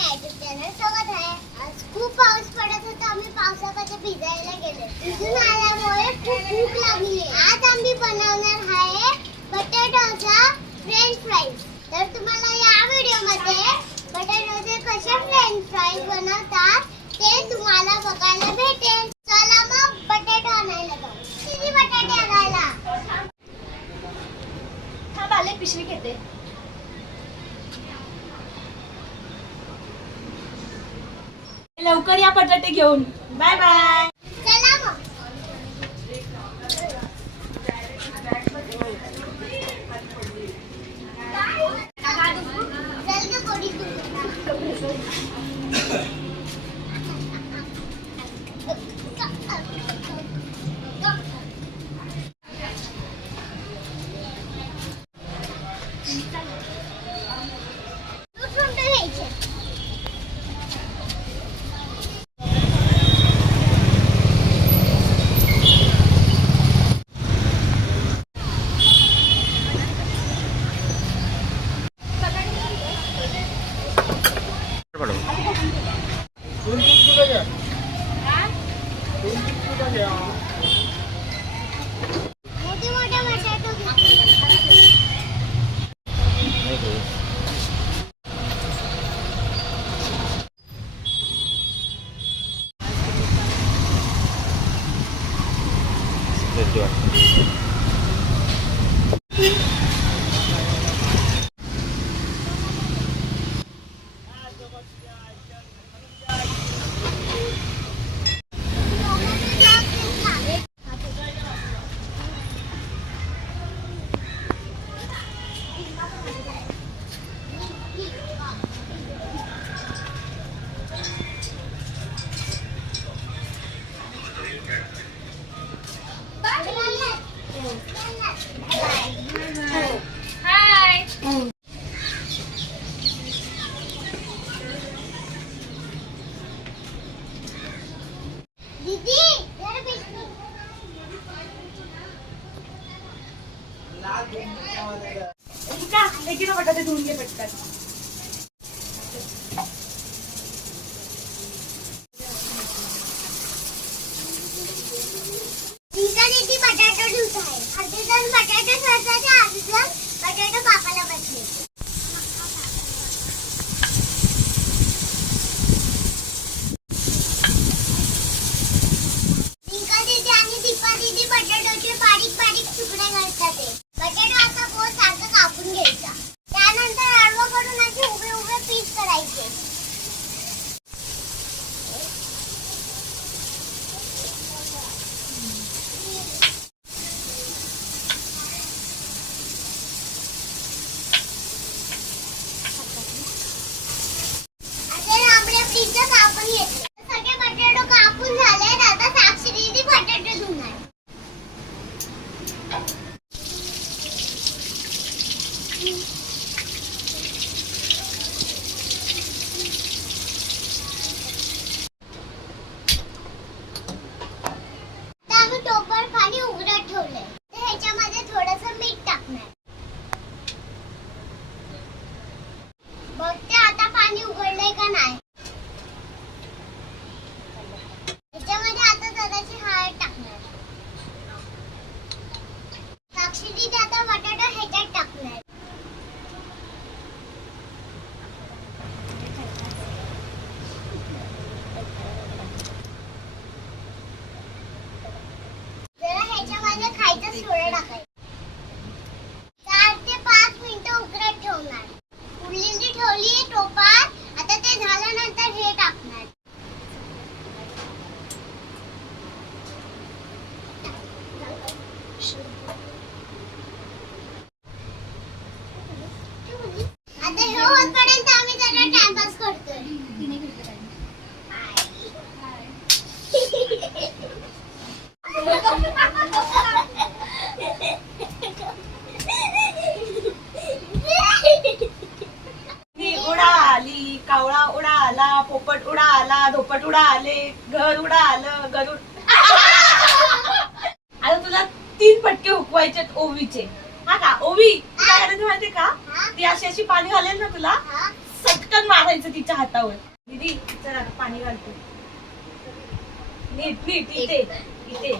आहे आज खूप पाऊस पडत होता आम्ही पावसामध्ये भिजायला गेलो तिथून आल्यामुळे खूप भूक लागली आज आम्ही बनवणार आहे बटाट्याचा फ्रेंच फ्राईज तर तुम्हाला लवकर या बटाटे घेऊन. Bye bye. मोठे मोठे बटाटे घेतले. हाय का एक किलो बटाटे धुवून घे पटकन पाणी उघडलंय का नाही? ह्याच्यामध्ये आता जराशी हळद टाकणार साक्षी दीदी आता बटाटा ह्याच्यात टाकणार जरा ह्याच्यामध्ये खायचं सोडा टाकायचं. उडाले घर उडालं गरुड आता तुला तीन पटके हुकवायचे ओवीचे. हा का? ओवी काय करायचं माहितीये का? ती अशी अशी पाणी घालेल ना तुला सटकन मारायचं तिच्या हातावर. दीदी चला पाणी घालतो. नीट नीट इथे इथे.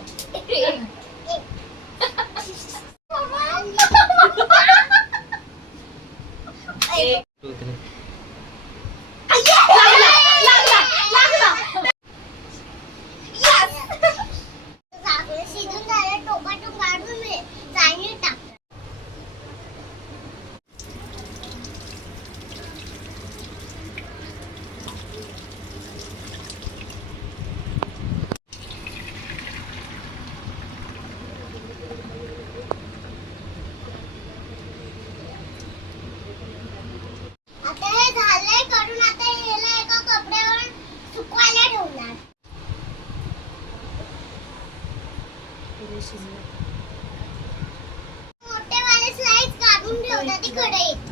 मोठे वाले स्लाइड्स काढून ठेवतात तिकडे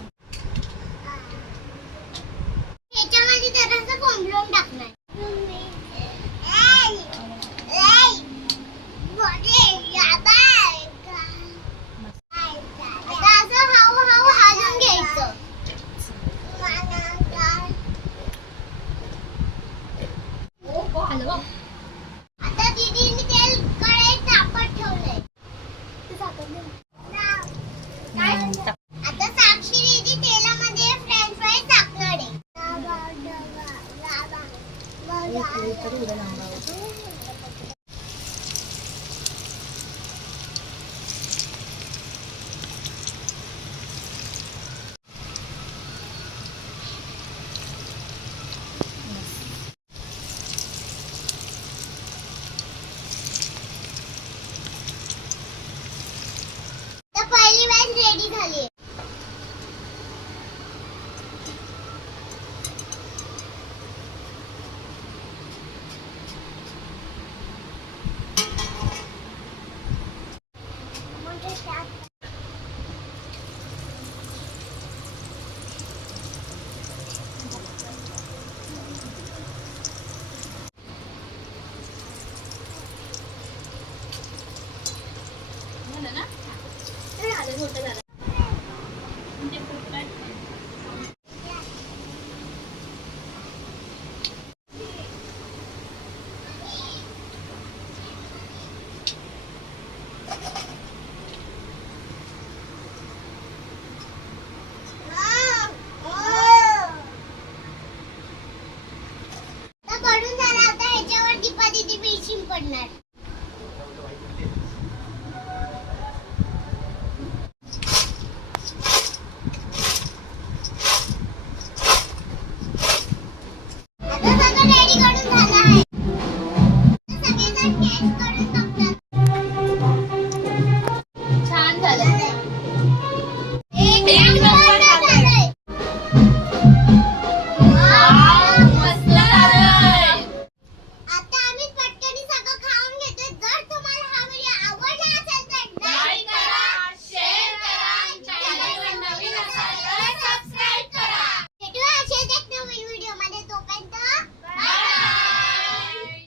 कडून झाला होता ह्याच्यावर दीपा दीदी पडणार.